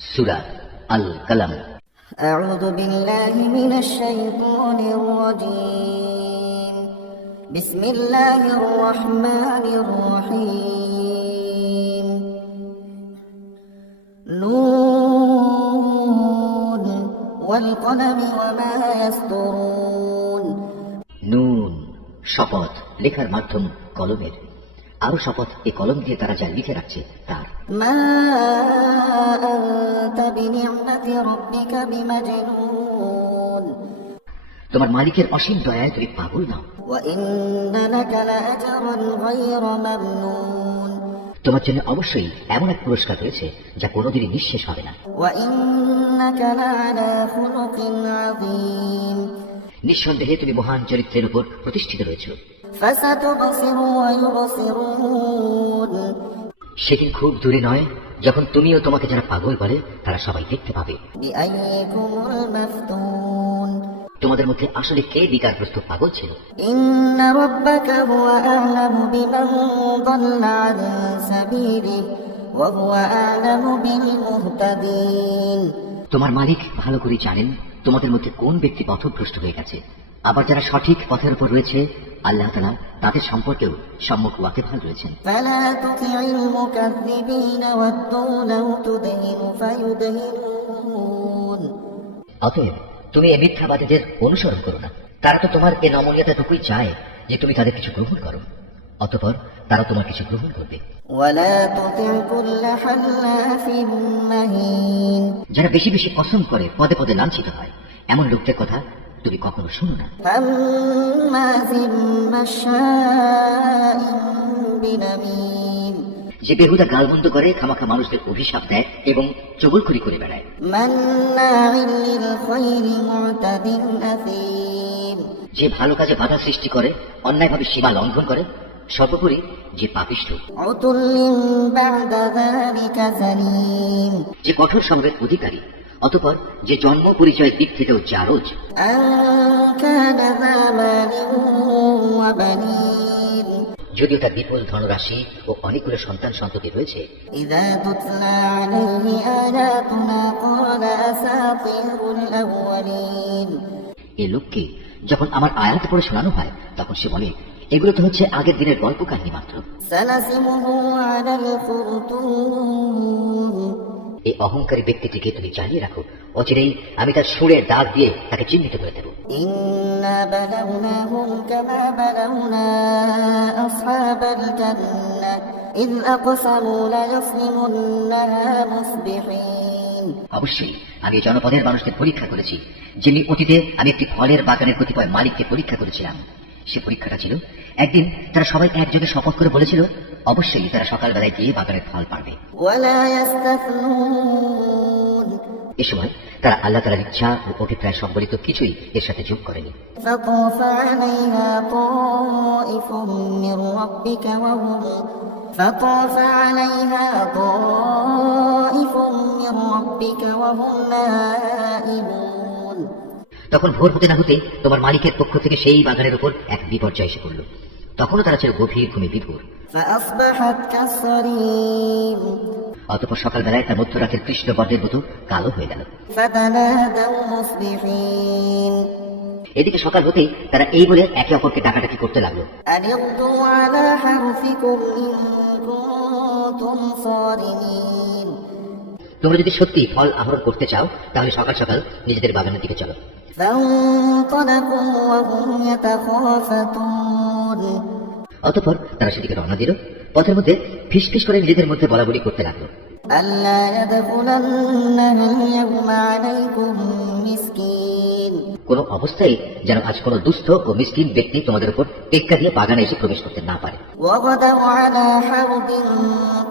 সূরা আল কালাম। আউযু বিল্লাহি মিনাশ শাইতানির রাজীম। বিসমিল্লাহির রহমানির রহিম। নুন ওয়াল কলামি ওয়া মা ইয়াসতুরুন। নুন, শপথ, লেখার মাধ্যম কলমের। আরো শপথ, এই কলম দিয়ে তারা যা লিখে রাখছে তার। মা আনতা বিনি'মাতি রাব্বিকা বিমাজনুন। তোমার মালিকের অসীম দয়ায় তুমি পাগল নাও। ওয়া ইন্না লাকা লাআজরান গায়রা মামনুন। তোমার জন্য অবশ্যই এমন এক পুরস্কার রয়েছে যা কোনোদিনই নিঃশেষ হবে না। ওয়া ইন্নাকা লাআলা খুলুকিন আযীম। নিঃসন্দেহে তুমি মহান চরিত্রের উপর প্রতিষ্ঠিত রয়েছ। ফাসাতুবসিরু ওয়া ইউবসিরুন। সেদিন খুব দূরে নয় যখন তুমি ও তোমাকে যারা পাগল বলে তারা সবাই দেখতে পাবে। বিআইয়িকুমুল মাফতুন। তোমাদের মধ্যে আসলে কে বিকারগ্রস্ত পাগল ছিল। ইন্না রাব্বাকা হুয়া আ'লামু বিমান দাল্লা আন সাবিলিহি ওয়া হুয়া আ'লামু বিল মুহতাদিন। তোমার মালিক ভালো করে জানেন তোমাদের মধ্যে কোন ব্যক্তি পথভ্রষ্ট হয়ে গেছে। আবার যারা সঠিক পথের উপর রয়েছে আল্লাহ তাআলা তাদের সম্পর্কেও সম্মুখ ওয়াকিবহাল রয়েছেন। ফালা তুতি'ল মুকাযযিবিনা ওয়াদ্দু লাউ তুদহিনু ফায়ুদহিনুন। অতএব তুমি এই মিথ্যাবাদীদের অনুসরণ করো না। তারা তো তোমার এই নমনীয়তাটুকুই চায় যে তুমি তাদের কিছু গ্রহণ করো, অতঃপর তারা তোমার কিছু গ্রহণ করবে। ওয়ালা তুতি'ল কুল্লা হাল্লাফিন মাহিন। যারা বেশি বেশি কসম করে পদে পদে লাঞ্ছিত হয় এমন লোকদের কথা তুমি কখনো শুনো না। হাম্মাযিম মাশাইন বিনামিম। যে বেহুদা গালমন্দ করে, খামাখা মানুষদের অভিশাপ দেয় এবং চগলখড়ি করে বেড়ায়। মান্না'ইল লিল খায়রি মু'তাদিন আযীম। যে ভালো কাজে বাধা সৃষ্টি করে, অন্যায়ভাবে সীমা লঙ্ঘন করে, সর্বোপরি যে পাপিষ্ঠ। উতুল্লিন বা'দা যালিকা যানিম। যে কঠোর স্বভাবের অধিকারী, অতঃপর যে জন্ম পরিচয়ের দিক থেকেও জারজ। আন কানা যা মালিন ওয়া বানিন। যদিও তার বিপুল ধনরাশি ও অনেকগুলো সন্তান সন্ততি রয়েছে। ইযা তুতলা আলাইহি আয়াতুনা ক্বালা আসাতিরুল আউয়ালিন। এই লোককে যখন আমার আয়াত পড়ে শোনানো হয় তখন সে বলে এগুলো তো হচ্ছে আগের দিনের গল্প কাহিনী মাত্র। সানাসিমুহু আলাল খুরতুম। এই অহংকারী ব্যক্তিটিকে তুমি জানিয়ে রাখো, অচিরেই আমি তার সুরের দাগ দিয়ে তাকে চিহ্নিত করে দেব। ইন্না বালাগনাহুম কামা বালাগনা আসহাবাল জান্নাহ ইয আকসামু লা ইয়াসলিমুন্নাহা মুসবিহিন। অবশ্যই আমি জনপদের মানুষদের পরীক্ষা করেছি, যেমনি অতীতে আমি একটি ফলের বাগানের কতিপয় মালিককে পরীক্ষা করেছিলাম। সে পরীক্ষাটা ছিল একদিন তারা সবাই একযোগে শপথ করে বলেছিল অবশ্যই তারা সকালবেলায় গিয়ে বাগানের ফল পারবে। ওয়ালা ইস্তাসনুন। এ সময় তারা আল্লাহ তাআলার ইচ্ছা ও অভিপ্রায় সম্বলিত কিছুই এর সাথে যোগ করেনি। ফাতাফা আলাইহা তাইফুম মির রাব্বিকা ওয়া হুম ফাতাফা আলাইহা তাইফুম মির রাব্বিকা ওয়া হুম নাইমুন। তখন ভোর হতে না হতে তোমার মালিকের পক্ষ থেকে সেই বাগানের উপর এক বিপর্যয় এসে পড়ল। তখনও তারা ছিল গভীর ঘুমে বিভোর। ফাসবাহাত কাসরিম। অতঃপর সকালবেলায় তার মধ্যরাতের কৃষ্ণ বর্ণের মতো কালো হয়ে গেল। ফাতানাদাউ মুসবিহিন। এদিকে সকাল হতেই তারা এই বলে একে অপরকে ডাকাডাকি করতে লাগলো, আনিগদু আলা হারফিকুম ইন কুনতুম সারিমিন। তোমরা যদি সত্যি ফল আহরণ করতে চাও তাহলে সকাল সকাল নিজেদের বাগানের দিকে চলো। ফান্তালাকু ওয়া হুম ইয়াতাখাফাতুন। অতঃপর তারা সেদিকে রওনা দিল। পথের মধ্যে ফিসফিস করে নিজেদের মধ্যে বলাবলি করতে লাগলো, আল্লা ইয়াদখুলান্নাল ইয়াওমা আলাইকুম মিসকিন। কোন অবস্থায় যেন আজ কোন দুস্থ ও মিসকিন ব্যক্তি তোমাদের উপর টেক্কা দিয়ে বাগানে এসে প্রবেশ করতে না পারে। ওয়া গাদাউ আলা হারদিন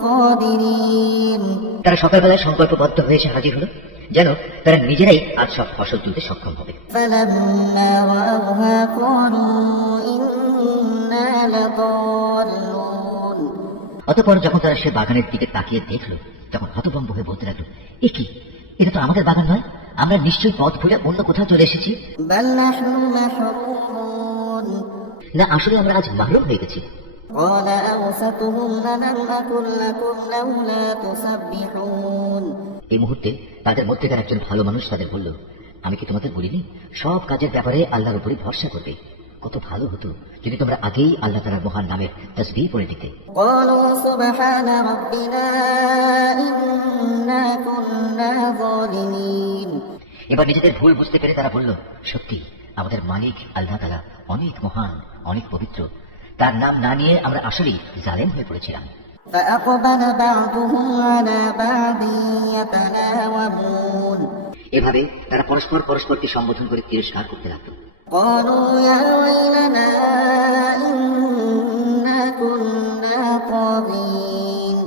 কাদিরিন। তারা সকালবেলায় সংকল্পবদ্ধ হয়েছে হাজির হলো, যেন তারা নিজেরাই আজ সব ফসল তুলতে সক্ষম হবে। ফালাম্মা রাআউহা ক্বালু ইন্না লাদাল্লুন। অতঃপর যখন তারা সে বাগানের দিকে তাকিয়ে দেখলো তখন হতভম্ব হয়ে বলতে লাগলো, এ কি, এটা তো আমাদের বাগান নয়, আমরা নিশ্চয়ই পথ ভুলে অন্য কোথাও চলে এসেছি। বাল নাহনু মাহরুমুন। না, আসলে আমরা আজ মাহরুম হয়ে গেছি। ক্বালা আওসাতুহুম আলাম আকুল লাকুম লাউলা তুসাব্বিহুন। এই মুহূর্তে তাদের মধ্যেকার একজন ভালো মানুষ তাদের বলল, আমি কি তোমাদের বলিনি সব কাজের ব্যাপারে আল্লাহর উপরই ভরসা করবে? কত ভালো হতো যদি তোমরা আগেই আল্লাহ তাআলার মহান নামের তাসবিহ পড়ে দিতে। قالوا سبحان ربنا إنا كنا ظالمين এবার নিজেদের ভুল বুঝতে পেরে তারা বলল, সত্যি আমাদের মালিক আল্লাহ তাআলা অনেক মহান, অনেক পবিত্র। তার নাম না নিয়ে আমরা আসলেই জালেম হয়ে পড়েছিলাম। فأقبل بعضهم على بعض يتلاومون এভাবে তারা পরস্পর পরস্পরকে সম্বোধন করে তিরস্কার করতে লাগলো। قالوا يا ويلنا إنا كنا طاغين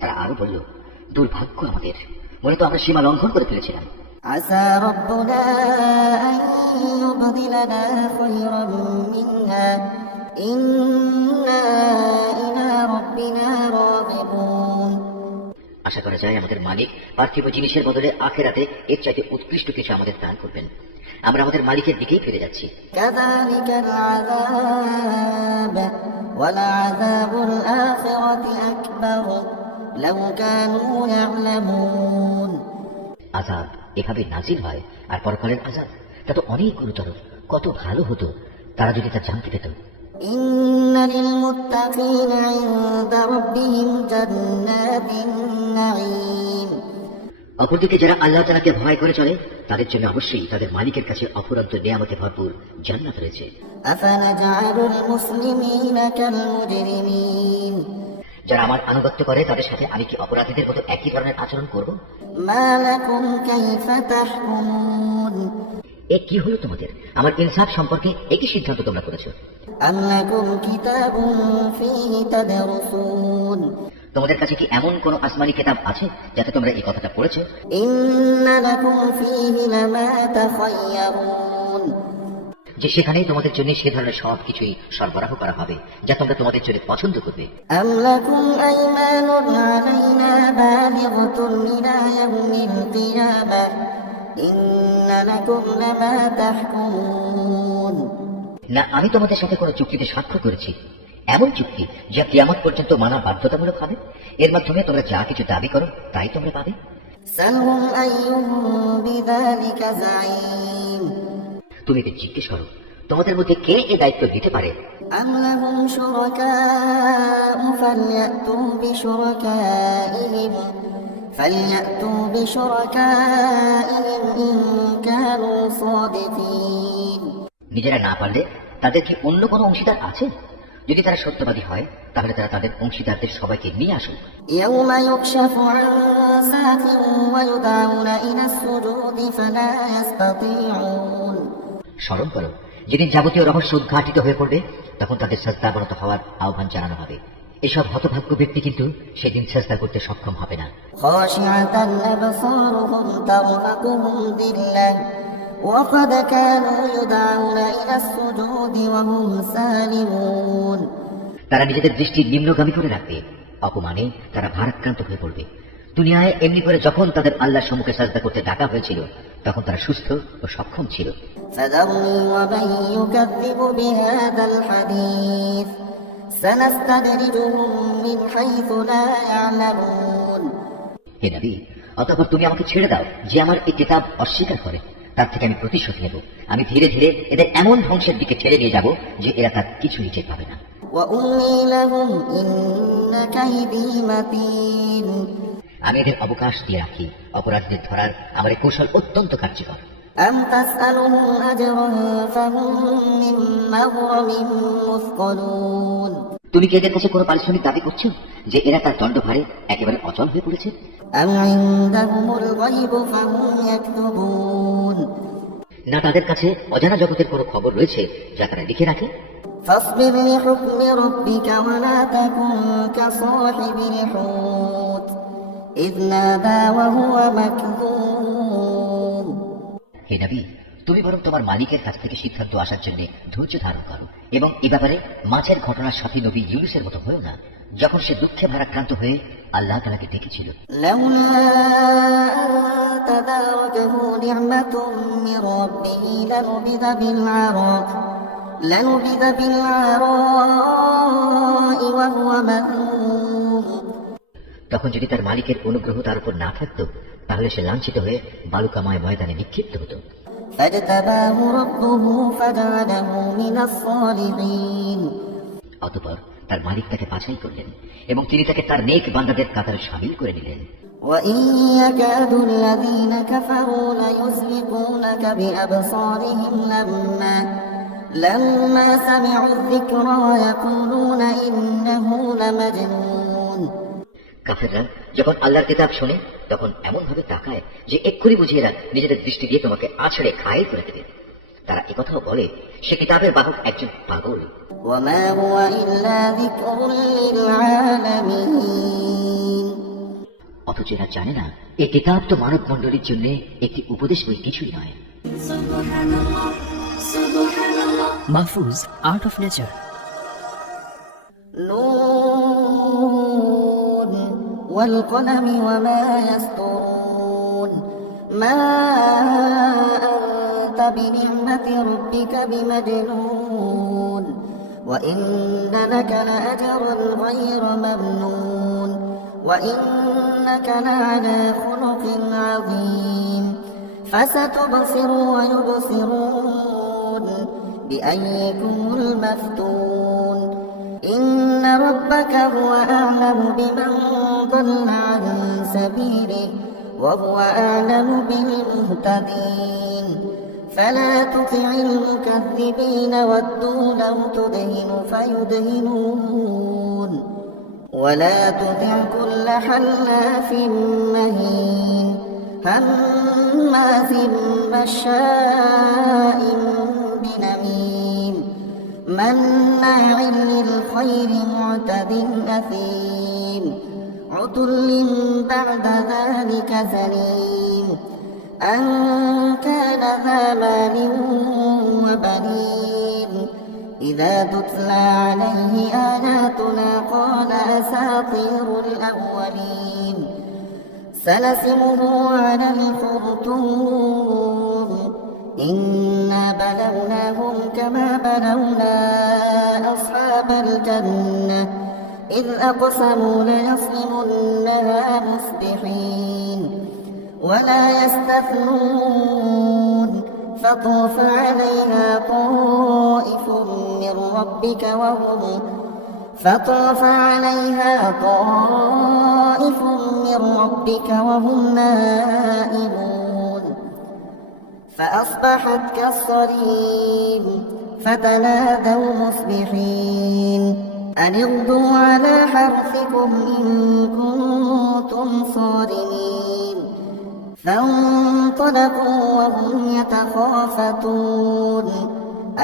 তারা আরো বলল, দুর্ভাগ্য আমাদের, মনে তো আমরা সীমা লঙ্ঘন করে ফেলেছিলাম। عسى ربنا أن يبدلنا خيرا منها إنا إلى ربنا راغبون আশা করা যায় আমাদের মালিক পার্থিব জিনিসের বদলে আখেরাতে এর চাইতে উৎকৃষ্ট কিছু আমাদের দান করবেন। আমরা আমাদের মালিকের দিকেই ফিরে যাচ্ছি। كذلك العذاب ولعذاب الآخرة أكبر لو كانوا يعلمون আযাব এভাবে নাজিল হয়, আর পরকালের আযাব তা তো অনেক গুরুতর। কত ভালো হতো তারা যদি তা জানতে পেত। إن للمتقين عند ربهم جنات النعيم অপরদিকে যারা আল্লাহ তাআলাকে ভয় করে চলে তাদের জন্য অবশ্যই তাদের মালিকের কাছে অফুরন্ত নিয়ামতে ভরপুর জান্নাত রয়েছে। أفنجعل المسلمين كالمجرمين যারা আমার আনুগত্য করে তাদের সাথে আমি কি অপরাধীদের মতো একই ধরনের আচরণ করব? ما لكم كيف تحكمون এ কি হলো তোমাদের? আমার ইনসাফ সম্পর্কে একই সিদ্ধান্ত তোমরা করেছো? أم لكم كتاب فيه تدرسون তোমাদের কাছে কি এমন কোন আসমানি কিতাব আছে যাতে তোমরা এই কথাটা পড়েছো? إن لكم فيه لما تخيرون যে সেখানেই তোমাদের জন্য সে ধরনের সব কিছুই সরবরাহ করা হবে যা তোমরা তোমাদের জন্য পছন্দ করবে। أم لكم أيمان علينا بالغة إلى يوم القيامة إن لكم لما تحكمون না আমি তোমাদের সাথে কোনো চুক্তিতে স্বাক্ষর করেছি, এমন চুক্তি যা কিয়ামত পর্যন্ত মানা বাধ্যতামূলক হবে। এর মাধ্যমে তোমরা যা কিছু দাবি করো তাই তোমরা পাবে। سلهم أيهم بذلك زعيم তুমি এদের জিজ্ঞেস করো তোমাদের মধ্যে কে এই দায়িত্ব নিতে পারে। أم لهم شركاء فليأتوا بشركائهم إن كانوا صادقين নিজেরা না পারলে তাদের কি অন্য কোনো অংশীদার আছে? যদি তারা সত্যবাদী হয় তাহলে তারা তাদের অংশীদারদের সবাইকে নিয়ে আসুক। يوم يكشف عن ساق ويدعون إلى السجود فلا يستطيعون স্মরণ করো যেদিন যাবতীয় রহস্য উদ্ঘাটিত হয়ে পড়বে তখন তাদের সাজদাবনত হওয়ার আহ্বান জানানো হবে। এসব হতভাগ্য ব্যক্তি কিন্তু সেদিন সাজদা করতে সক্ষম হবে না। خاشعة أبصارهم ترهقهم ذلة وقد كانوا يدعون إلى السجود وهم سالمون তারা নিজেদের দৃষ্টি নিম্নগামী করে রাখবে, অপমানে তারা ভারাক্রান্ত হয়ে পড়বে। দুনিয়ায় এমনি করে যখন তাদের আল্লাহর সম্মুখে সাজদা করতে ডাকা হয়েছিল তখন তারা সুস্থ ও সক্ষম ছিল। فذرني ومن يكذب بهذا الحديث سنستدرجهم من حيث لا يعلمون হে নবী, অতঃপর তুমি আমাকে ছেড়ে দাও যে আমার এই কিতাব অস্বীকার করে, তার থেকে আমি প্রতিশোধ নেব। আমি ধীরে ধীরে এদের এমন ধ্বংসের দিকে ঠেলে নিয়ে যাব যে এরা তার কিছুই টের পাবে না। وأملي لهم إن كيدي متين আমি এদের অবকাশ দিয়ে রাখি, অপরাধীদের ধরার আমার এই কৌশল অত্যন্ত কার্যকর। أم تسألهم أجرا فهم من مغرم مثقلون তুমি কি এদের কাছে কোনো পারিশ্রমিক দাবি করছো যে এরা তার দণ্ডভারে একেবারে অচল হয়ে পড়েছে? أم عندهم الغيب فهم يكتبون না তাদের কাছে অজানা জগতের কোনো খবর রয়েছে যা তারা লিখে রাখে? فاصبر لحكم ربك ولا تكن كصاحب الحوت إذ نادى وهو مكذوب হে নবী, তুমি বরং তোমার মালিকের কাছ থেকে সিদ্ধান্ত আসার জন্য ধৈর্য ধারণ করো এবং এ ব্যাপারে মাছের ঘটনার সাথে নবী ইউনূসের মতো হয়েও না, যখন সে দুঃখে ভারাক্রান্ত হয়ে আল্লাহ তাআলাকে ডেকেছিল। لولا أن تداركه نعمة من ربه لنبذ بالعراء وهو مذموم তখন যদি তার মালিকের অনুগ্রহ তার উপর না থাকত, তাহলে সে লাঞ্ছিত হয়ে বালুকাময় ময়দানে নিক্ষিপ্ত হতো। فاجتباه ربه فجعله من الصالحين অতঃপর তার মালিক তাকে বাছাই করলেন এবং তিনি তাকে তার নেক বান্দাদের কাতারে শামিল করে নিলেন। وإن يكاد الذين كفروا ليزلقونك بأبصارهم لما سمعوا الذكر ويقولون إنه لمجنون কাফেররা যখন আল্লাহর কিতাব শোনে তখন এমন ভাবে তাকায় যে এক্ষুনি বুঝিয়ে এরা নিজেদের দৃষ্টি দিয়ে তোমাকে আছড়ে ঘায়েল করে দেবে। তারা একথাও বলে সে কিতাবের বাহক একজন পাগল। وما هو إلا ذكر للعالمين অথচ এরা জানে না এই কিতাব তো মানব মণ্ডলীর জন্য একটি উপদেশ বই, কিছুই নয়। Mahfuz, Art of Nature. نون والقلم وما يسطرون ما أنت بنعمة ربك بمجنون وإن لك لأجرا غير ممنون وإنك لعلى خلق عظيم فستبصر ويبصرون بأيكم المفتون إن ربك هو أعلم بمن ضل عن سبيله وهو أعلم بالمهتدين فلا تطع المكذبين ودوا لو تدهن فيدهنون ولا تطع كل حلاف مهين هماز مشاء بنميم مناع للخير معتد أثيم عتل بعد ذلك زنيم أن كان ذا مال وبنين إذا تتلى عليه آياتنا قال أساطير الأولين سنسمه على الخرطوم إنا بلوناهم كما بلونا أصحاب الجنة إذ أقسموا ليصرمنها مصبحين ولا يستثنون فطوف عليها طائف من ربك وهم نائمون فأصبحت كالصريم فتنادوا مصبحين أن اغدوا على حرثكم إن كنتم صارمين فانطلقوا وهم يتخافتون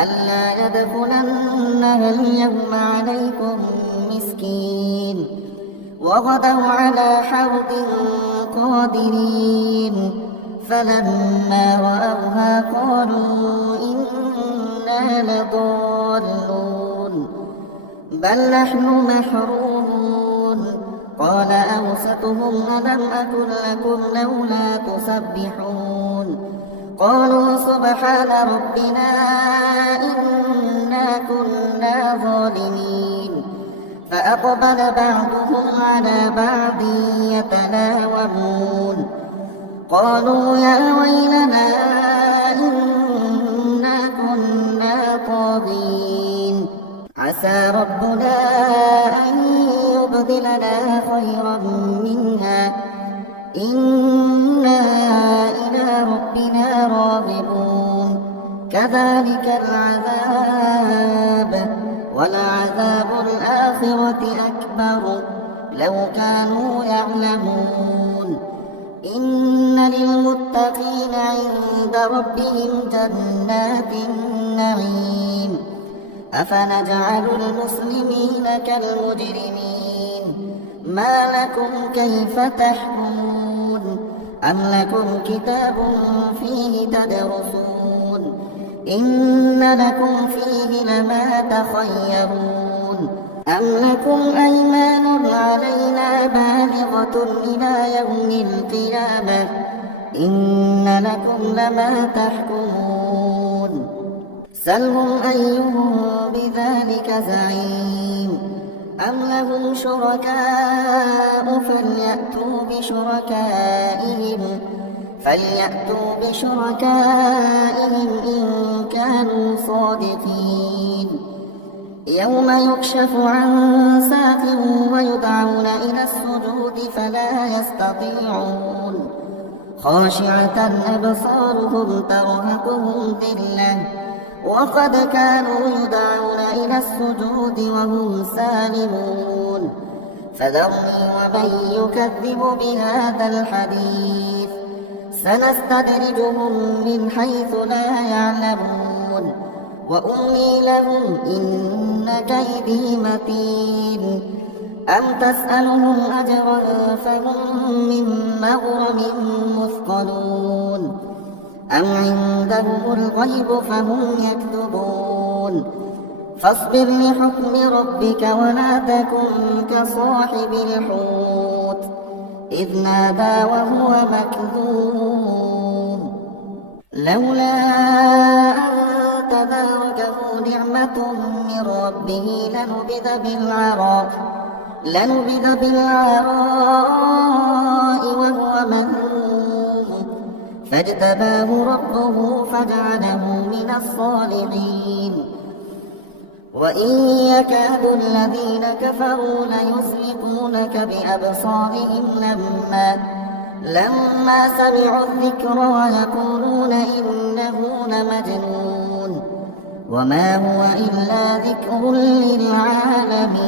ألا يدخلنها اليوم عليكم مسكين وغدوا على حرد قادرين فلما رأوها قالوا إنا لضالون بل نحن محرومون قال أوسطهم ألم أكن لكم لولا تسبحون قالوا سبحان ربنا إنا كنا ظالمين فأقبل بعضهم على بعض يتلاومون قالوا يا ويلنا إنا كنا طاغين عسى ربنا أن يبدلنا خيرا منها إنا إلى ربنا راغبون كذلك العذاب ولعذاب الآخرة أكبر لو كانوا يعلمون إن للمتقين عند ربهم جنات النعيم أفنجعل المسلمين كالمجرمين ما لكم كيف تحكمون أم لكم كتاب فيه تدرسون إن لكم فيه لما تخيرون أم لكم أيمان علينا بالغة إلى يوم القيامة إن لكم لما تحكمون سلهم أيهم بذلك زعيم أم لهم شركاء فليأتوا بشركائهم إن كانوا صادقين يوم يكشف عن ساق ويدعون إلى السجود فلا يستطيعون خاشعة أبصارهم ترهقهم ذلة وقد كانوا يدعون إلى السجود وهم سالمون فذرني ومن يكذب بهذا الحديث سنستدرجهم من حيث لا يعلمون وأملي لهم إن كيدي متين أم تسألهم أجرا فهم من مغرم مثقلون أم عندهم الغيب فهم يكتبون فاصبر لحكم ربك ولا تكن كصاحب الحوت إذ نادى وهو مكذوب لولا أن تداركه نعمة من ربه لنبذ بالعراء وهو مذموم فاجتباه ربه فجعله من الصالحين وإن يكاد الذين كفروا ليزلقونك بأبصارهم لما سمعوا الذكر ويقولون إنه لمجنون وما هو إلا ذكر للعالمين